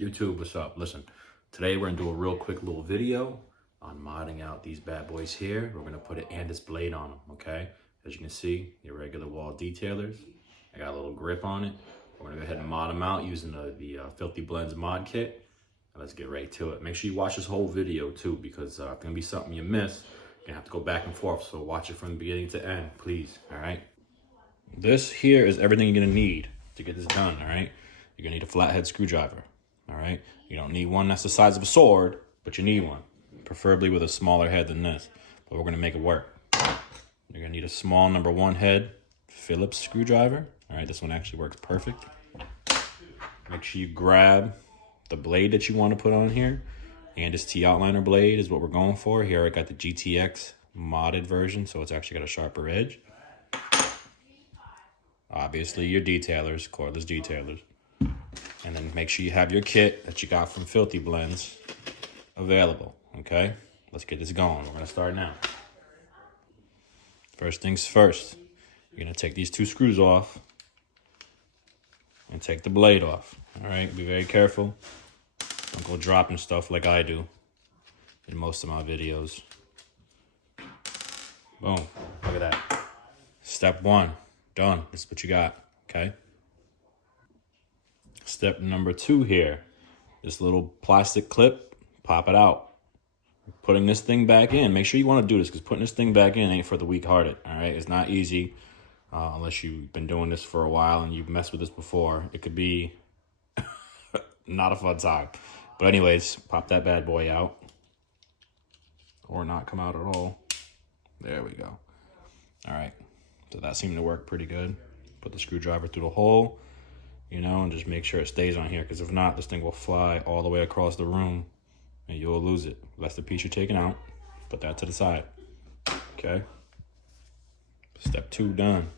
YouTube, what's up? Listen, today we're gonna do a real quick little video on modding out these bad boys here. We're gonna put an Andis blade on them, okay? As you can see, your regular wall detailers. I got a little grip on it. We're gonna go ahead and mod them out using the Filthy Blends mod kit. Let's get right to it. Make sure you watch this whole video too, because it's gonna be something you miss. You're gonna have to go back and forth, so watch it from the beginning to end, please, all right? This here is everything you're gonna need to get this done, all right? You're gonna need a flathead screwdriver, all right? You don't need one that's the size of a sword, but you need one, preferably with a smaller head than this, but we're gonna make it work. You're gonna need a small #1 head Phillips screwdriver, all right? This one actually works perfect. Make sure you grab the blade that you want to put on here, and this T-outliner blade is what we're going for. Here I got the GTX modded version, so it's actually got a sharper edge. Obviously your detailers, cordless detailers. And then make sure you have your kit that you got from Filthy Blends available, okay? Let's get this going. We're gonna start now. First things first, you're gonna take these 2 screws off and take the blade off, all right? Be very careful. Don't go dropping stuff like I do in most of my videos. Boom, look at that. Step 1, done. This is what you got, okay? Step number 2 here, this little plastic clip, pop it out. Putting this thing back in, make sure you want to do this because putting this thing back in ain't for the weak-hearted, all right? It's not easy unless you've been doing this for a while and you've messed with this before. It could be not a fun time. But anyways, pop that bad boy out. Or not come out at all. There we go. All right, so that seemed to work pretty good. Put the screwdriver through the hole, you know, and just make sure it stays on here, because if not, this thing will fly all the way across the room and you'll lose it. That's the piece you're taking out. Put that to the side, okay? Step 2 done.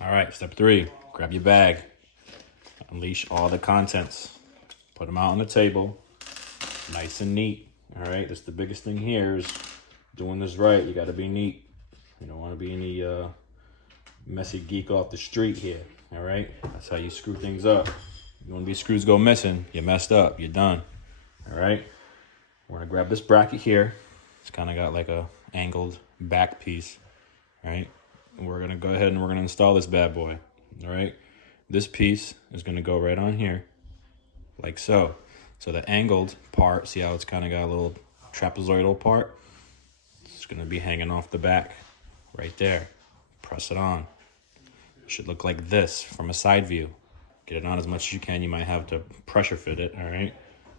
All right, step 3, grab your bag. Unleash all the contents. Put them out on the table, nice and neat, all right? That's the biggest thing here is doing this right. You gotta be neat. You don't wanna be any messy geek off the street here, all right? That's how you screw things up. You want these screws go missing, you messed up, you're done, all right? We're gonna grab this bracket here. It's kinda got like a angled back piece, all right? And we're gonna go ahead and we're gonna install this bad boy, all right? This piece is gonna go right on here, like so. So the angled part, see how it's kind of got a little trapezoidal part? It's gonna be hanging off the back right there. Press it on. It should look like this from a side view. Get it on as much as you can. You might have to pressure fit it, all right?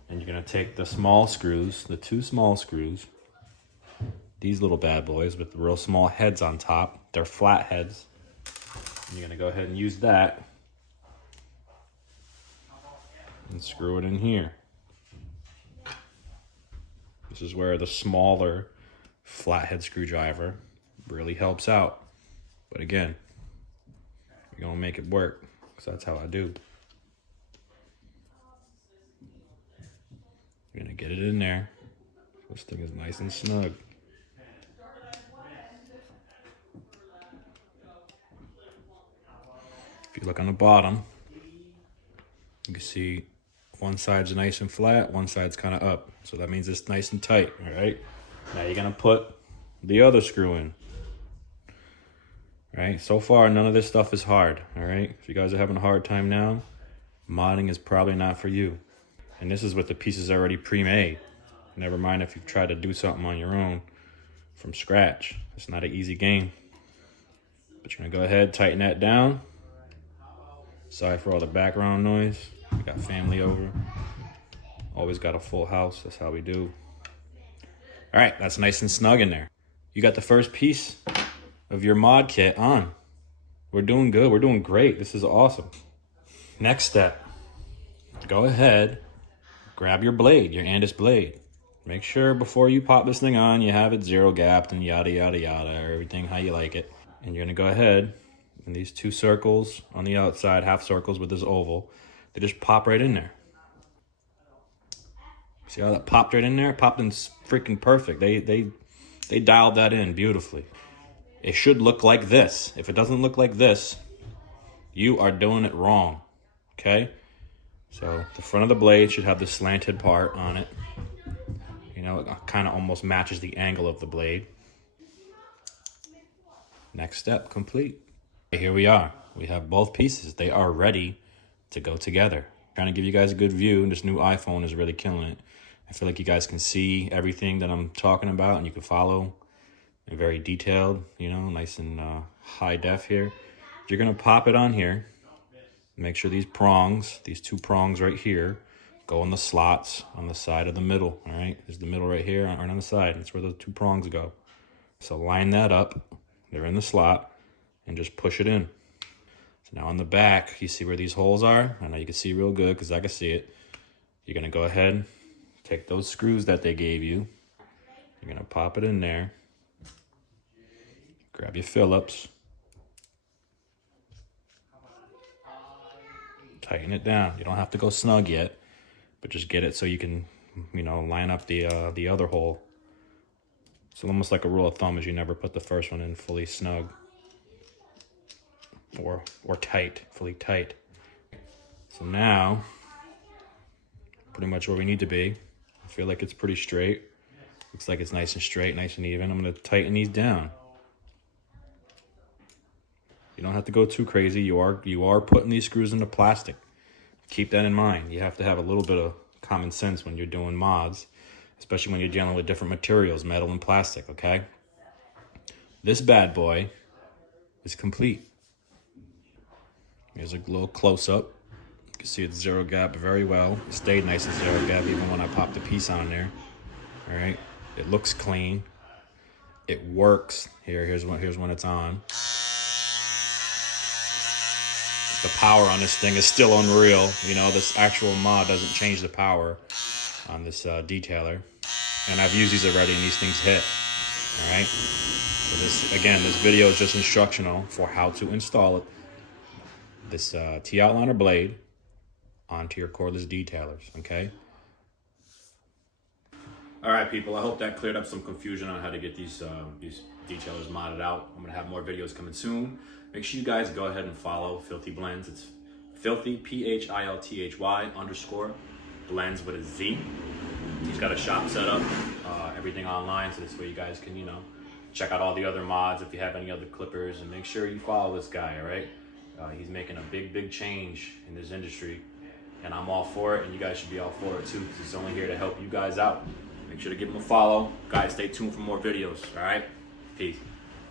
And you're gonna take the small screws, the 2 small screws, these little bad boys with the real small heads on top. They're flat heads. And you're gonna go ahead and use that and screw it in here. This is where the smaller flathead screwdriver really helps out. But again, you're gonna make it work, because that's how I do. You're gonna get it in there. This thing is nice and snug. If you look on the bottom, you can see one side's nice and flat, one side's kind of up. So that means it's nice and tight, all right? Now you're gonna put the other screw in, all right? So far, none of this stuff is hard, all right? If you guys are having a hard time now, modding is probably not for you. And this is with the pieces already pre-made. Never mind if you've tried to do something on your own from scratch. It's not an easy game. But you're gonna go ahead, tighten that down. Sorry for all the background noise. We got family over. Always got a full house. That's how we do. All right, that's nice and snug in there. You got the first piece of your mod kit on. We're doing good. We're doing great. This is awesome. Next step, go ahead, grab your blade, your Andis blade. Make sure before you pop this thing on, you have it 0 gapped and yada, yada, yada, everything how you like it. And you're gonna go ahead, and these 2 circles on the outside, half circles with this oval, they just pop right in there. See how that popped right in there? Popped in freaking perfect. They dialed that in beautifully. It should look like this. If it doesn't look like this, you are doing it wrong, okay? So the front of the blade should have the slanted part on it. You know, it kind of almost matches the angle of the blade. Next step complete. Here we are. We have both pieces. They are ready to go together. Trying to give you guys a good view, and this new iPhone is really killing it. I feel like you guys can see everything that I'm talking about, and you can follow. And very detailed, you know, nice and high def here. You're gonna pop it on here. Make sure these prongs, these two prongs right here, go in the slots on the side of the middle, all right? There's the middle right here, right on the side. That's where those two prongs go. So line that up. They're in the slot, and just push it in. So now on the back, you see where these holes are? I know you can see real good because I can see it. You're gonna go ahead, take those screws that they gave you. You're gonna pop it in there. Grab your Phillips. Tighten it down. You don't have to go snug yet, but just get it so you can, you know, line up the other hole. So almost like a rule of thumb is you never put the first one in fully snug or tight, fully tight. So now, pretty much where we need to be. I feel like it's pretty straight. Looks like it's nice and straight, nice and even. I'm gonna tighten these down. You don't have to go too crazy. You are putting these screws into plastic. Keep that in mind. You have to have a little bit of common sense when you're doing mods, especially when you're dealing with different materials, metal and plastic, okay? This bad boy is complete. Here's a little close-up. You can see it's zero gap very well. It stayed nice and zero gap even when I popped the piece on there. All right, it looks clean. It works. Here's when it's on. The power on this thing is still unreal. You know, this actual mod doesn't change the power on this detailer. And I've used these already and these things hit. All right. So this video is just instructional for how to install it. This T-outliner blade onto your cordless detailers, okay? All right, people, I hope that cleared up some confusion on how to get these detailers modded out. I'm gonna have more videos coming soon. Make sure you guys go ahead and follow Filthy Blends. It's Filthy, PHILTHY_ blends with a Z. He's got a shop set up, everything online, so this way you guys can, you know, check out all the other mods if you have any other clippers, and make sure you follow this guy, all right? He's making a big change in this industry, and I'm all for it, and you guys should be all for it too, because he's only here to help you guys out. Make sure to give him a follow. Guys, stay tuned for more videos, all right? Peace.